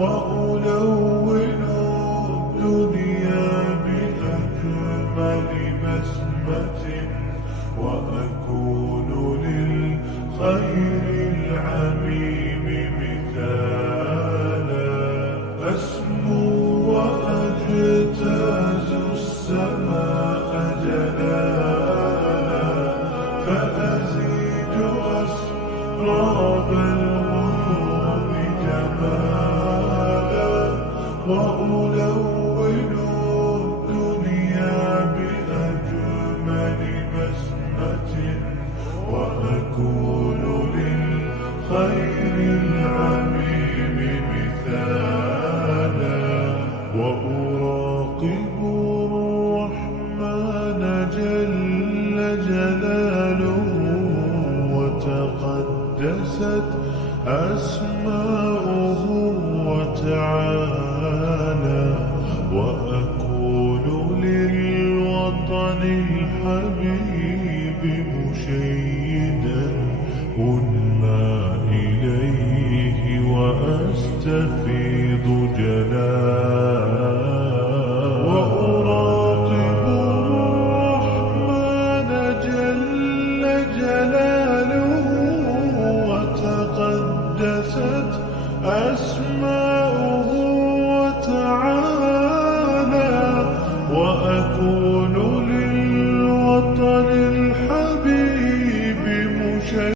وألون الدنيا بأجمل بسمة، وأكون للخير العميم مثالا. أسمو وأجتاز السماء جلالا، فأزيد أسراب الغيوم جمالا، وألون الدنيا بأجمل بسمة، وأكون للخير العميم مثالا. وأراقب الرحمن جل جلاله، وتقدست أسماؤه وتعالى، وأكون للوطن الحبيب مشيدا أنمى إليه وأستفيض جلالا. وأراقب الرحمن جل جلاله، وتقدست أسماؤه